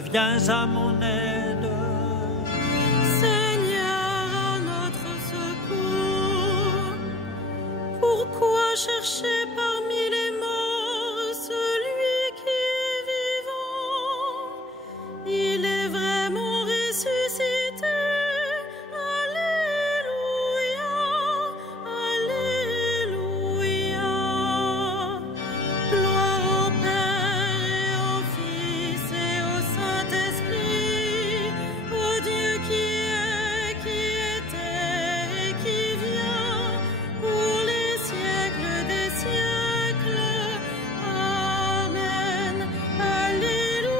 viens à mon aide. Seigneur, à notre secours, pourquoi chercher parmi les morts celui qui est vivant? Il est vraiment ressuscité. Alléluia, Alléluia. Gloire au Père et au Fils et au Saint-Esprit, au Dieu qui est, qui était et qui vient, pour les siècles des siècles. Amen. Alléluia.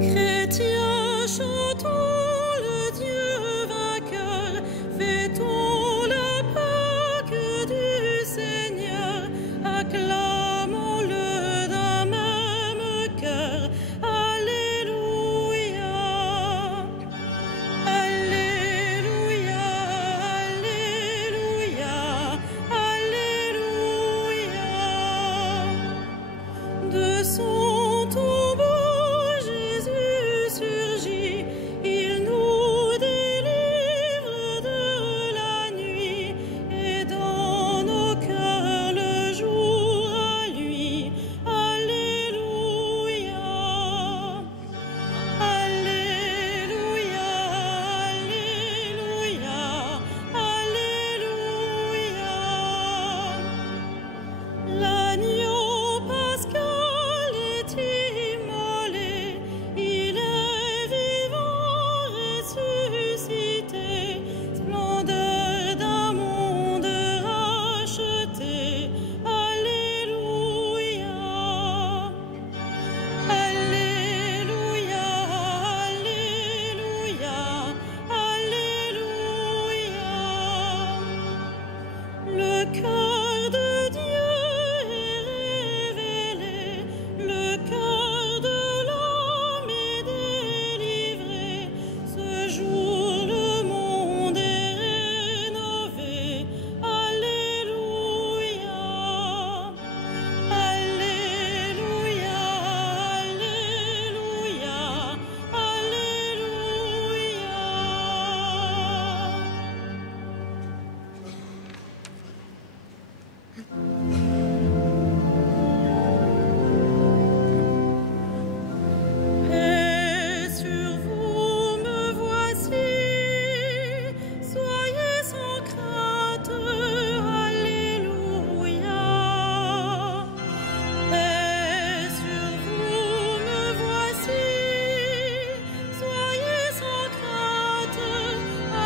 Chrétiens, chantons le Dieu vainqueur, fêtons la Pâque du Seigneur, acclamons-le d'un même cœur. Alléluia, Alléluia, Alléluia, Alléluia. De son tombeau, Jésus surgit, il nous délivre de la nuit, et dans nos cœurs le jour à lui. Alléluia, Alléluia, Alléluia, Alléluia. L'agneau pascal est immolé, il est vivant, ressuscité, splendeur d'un monde racheté. Alléluia, Alléluia, Alléluia, Alléluia. Le cœur de Dieu est révélé, le cœur de l'homme est délivré. Ce jour le monde est rénové. Alléluia, Alléluia, Alléluia, Alléluia. Paix sur vous, me voici, soyez sans crainte. Alléluia. Paix sur vous, me voici, soyez sans crainte.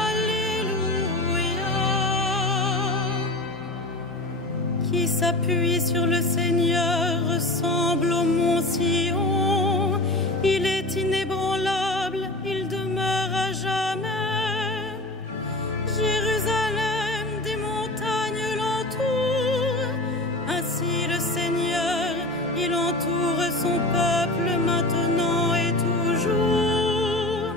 Alléluia. Qui s'appuie sur le Seigneur ressemble au mont Sion. Il est inébranlable, il demeure à jamais. Jérusalem, des montagnes l'entourent. Ainsi le Seigneur, il entoure son peuple maintenant et toujours.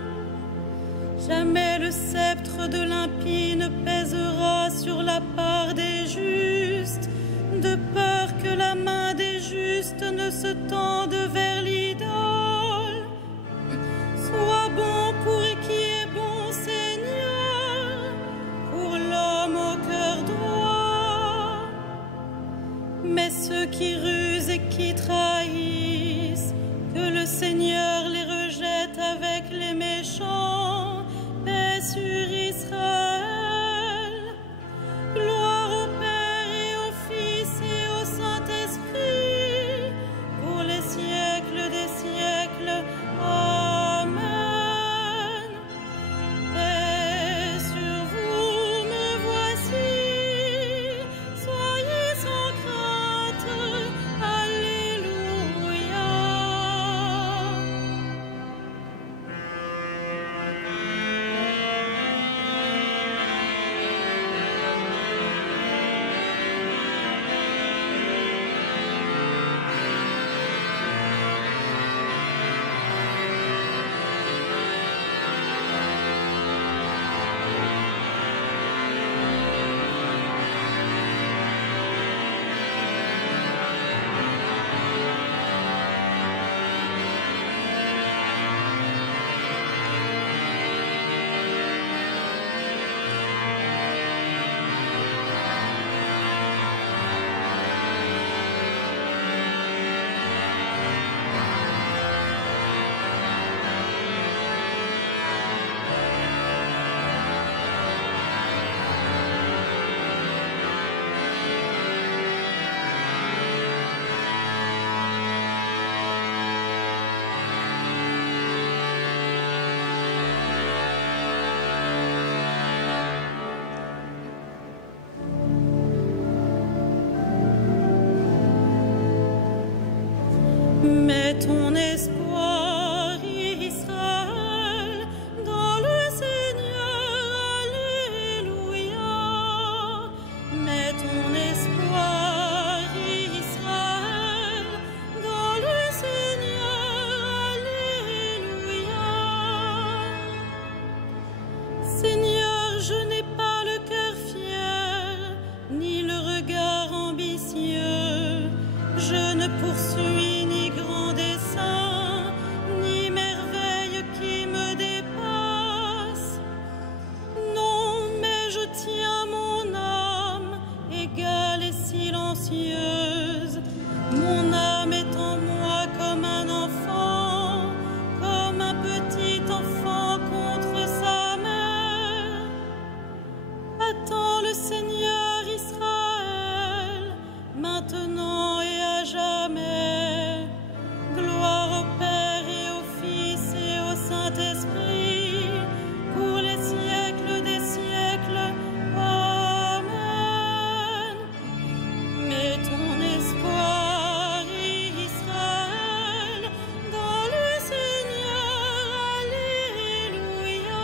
Jamais le sceptre de l'impie ne pèsera sur la part des justes, de peur que la main des justes ne se tende vers l'idole. Sois bon pour qui est bon, Seigneur, pour l'homme au cœur droit. Mais ceux qui rusent et qui trahissent, que le Seigneur les rejette avec les méchants. Paix sur Israël. Gloire au Père et au Fils et au Saint-Esprit, pour les siècles ton espoir, Israël, dans le Seigneur, alléluia. Mets ton espoir, Israël, dans le Seigneur, alléluia. Seigneur, je n'ai pas le cœur fier, ni le regard ambitieux. Je ne poursuis ni grand dessein, ni merveille qui me dépasse. Non, mais je tiens mon âme, égale et silencieuse. Mon âme est en moi comme un enfant petit enfant contre sa mère. Attends le Seigneur Israël, maintenant et à jamais. Gloire au Père et au Fils et au Saint-Esprit, pour les siècles des siècles. Amen. Mets ton espoir, Israël, dans le Seigneur. Alléluia.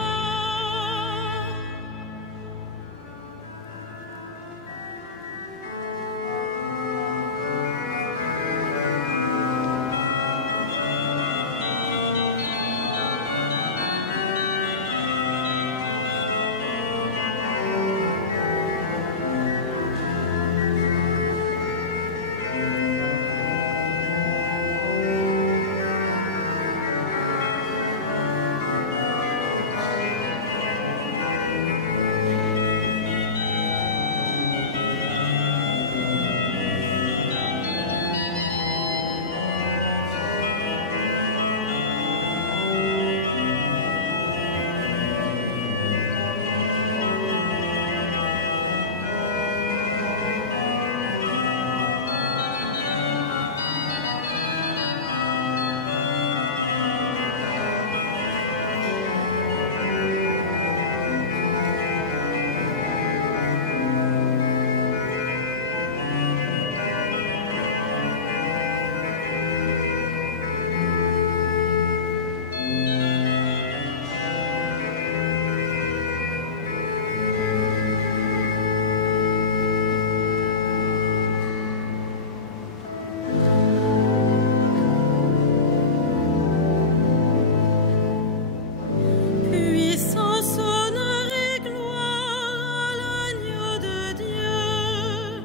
Puissance, honneur et gloire à l'agneau de Dieu.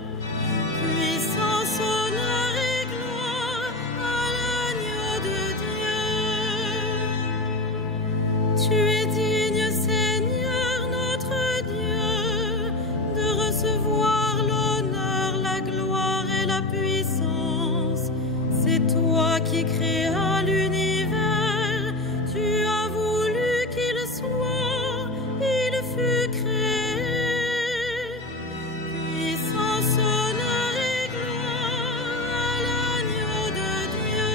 Puissance, honneur et gloire à l'agneau de Dieu. Tu es digne, Seigneur notre Dieu, de recevoir l'honneur, la gloire et la puissance. C'est toi qui créas l'univers. Tu as voulu qu'il soit, il fut créé. Puissance, honneur et gloire à l'agneau de Dieu.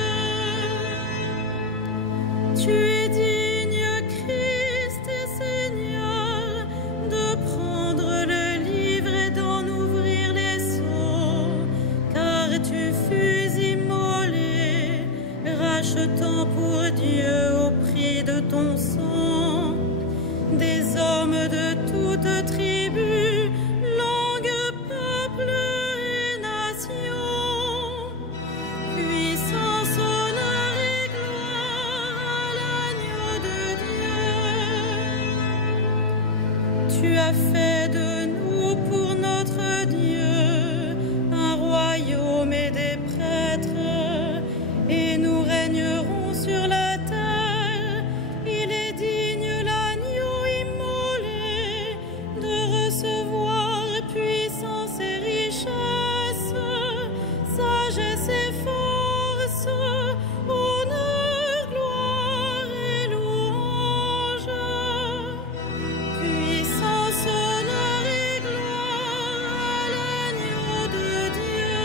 Tu es digne, Christ et Seigneur, de prendre le livre et d'en ouvrir les sceaux, car tu fus immolé, rachetant pour Dieu au prix de ton sang des hommes de toute tribu, langue, peuple et nation. Puissance, honneur et gloire à l'agneau de Dieu. Tu as fait de nous pour notre Dieu un royaume et des prêtres, et nous régnerons sur la terre. Il est digne, l'agneau immolé, de recevoir puissance et richesse, sagesse et force, honneur, gloire et louange. Puissance, honneur et gloire à l'agneau de Dieu.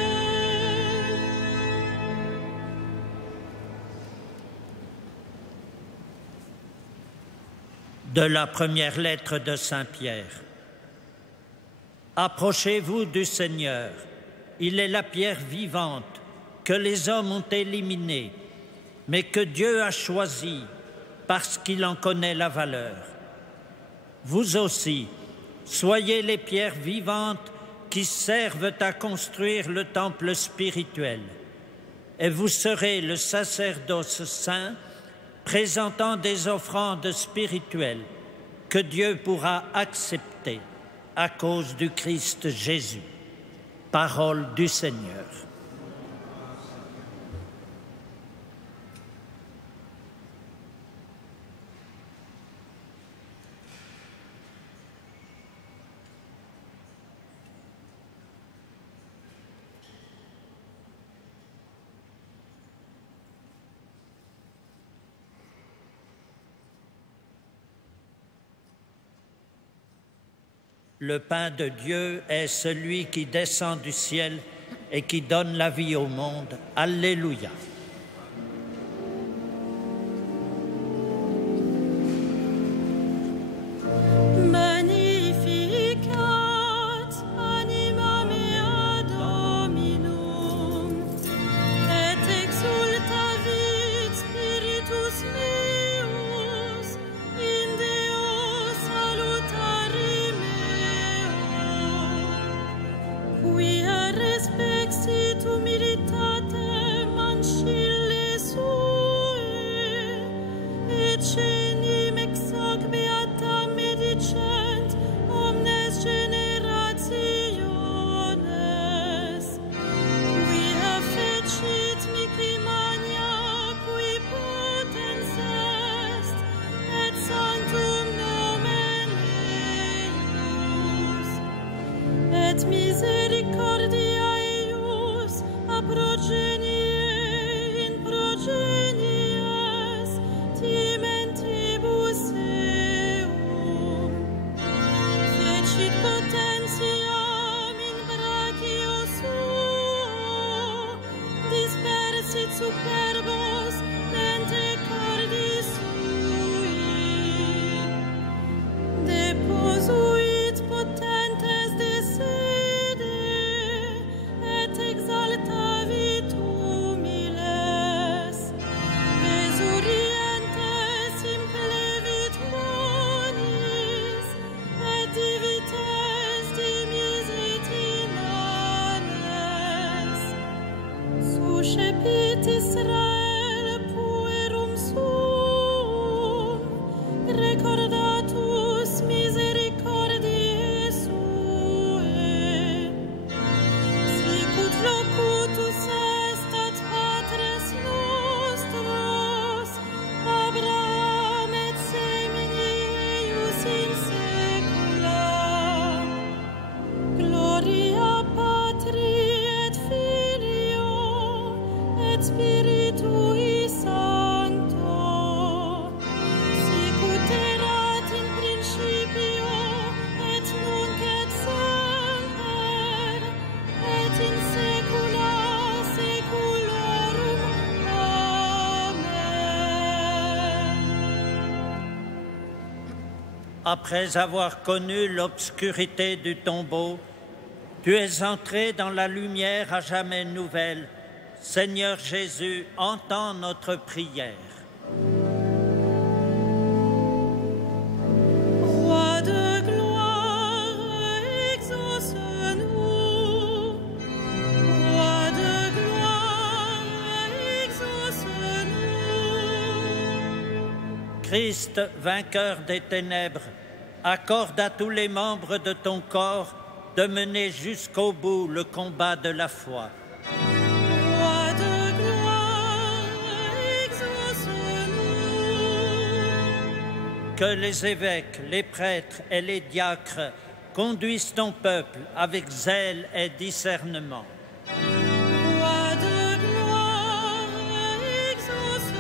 De la première lettre de Saint Pierre. Approchez-vous du Seigneur. Il est la pierre vivante que les hommes ont éliminée, mais que Dieu a choisi parce qu'il en connaît la valeur. Vous aussi, soyez les pierres vivantes qui servent à construire le temple spirituel, et vous serez le sacerdoce saint présentant des offrandes spirituelles que Dieu pourra accepter à cause du Christ Jésus. Parole du Seigneur. Le pain de Dieu est celui qui descend du ciel et qui donne la vie au monde. Alléluia. Après avoir connu l'obscurité du tombeau, tu es entré dans la lumière à jamais nouvelle. Seigneur Jésus, entends notre prière. Roi de gloire, exauce-nous. Roi de gloire, exauce-nous. Christ, vainqueur des ténèbres, accorde à tous les membres de ton corps de mener jusqu'au bout le combat de la foi. Roi de gloire, exauce-nous. Que les évêques, les prêtres et les diacres conduisent ton peuple avec zèle et discernement. Roi de gloire, exauce-nous.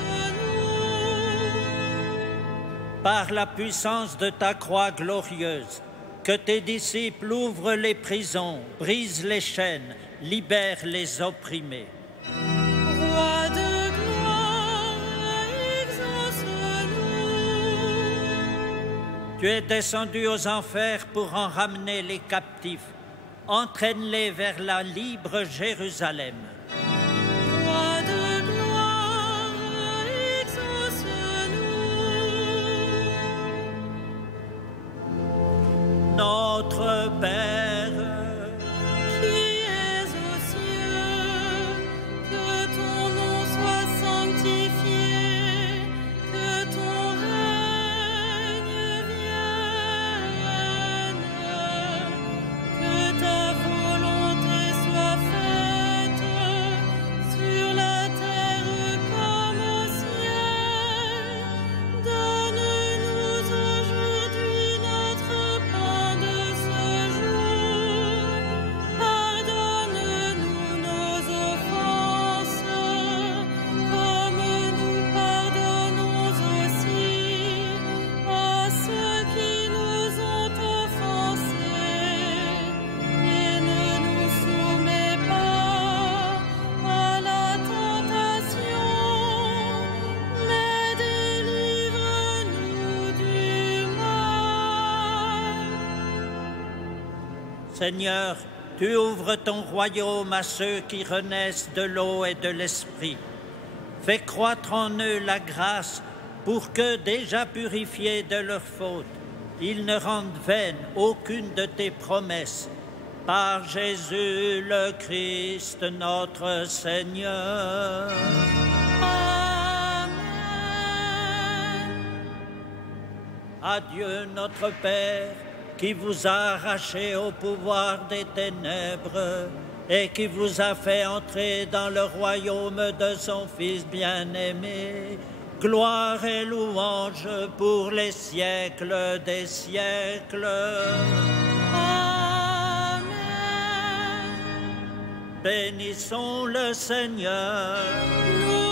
Par la puissance de ta croix glorieuse, que tes disciples ouvrent les prisons, brisent les chaînes, libèrent les opprimés. Roi de gloire, exauce-nous. Tu es descendu aux enfers pour en ramener les captifs. Entraîne-les vers la libre Jérusalem. Roi de gloire, notre Père, qui es aux cieux, que ton nom soit sanctifié, que ton règne vienne, que ta volonté soit faite sur la terre comme au ciel. Donne-nous aujourd'hui notre pain de ce jour. Pardonne-nous nos offenses, comme nous pardonnons aussi à ceux qui nous ont offensés. Et ne nous soumets pas à la tentation, mais délivre-nous du mal. Seigneur, tu ouvres ton royaume à ceux qui renaissent de l'eau et de l'esprit. Fais croître en eux la grâce pour que, déjà purifiés de leurs fautes, ils ne rendent vaine aucune de tes promesses. Par Jésus le Christ, notre Seigneur. Amen. Adieu notre Père, qui vous a arraché au pouvoir des ténèbres et qui vous a fait entrer dans le royaume de son Fils bien-aimé. Gloire et louange pour les siècles des siècles. Amen. Bénissons le Seigneur. Nous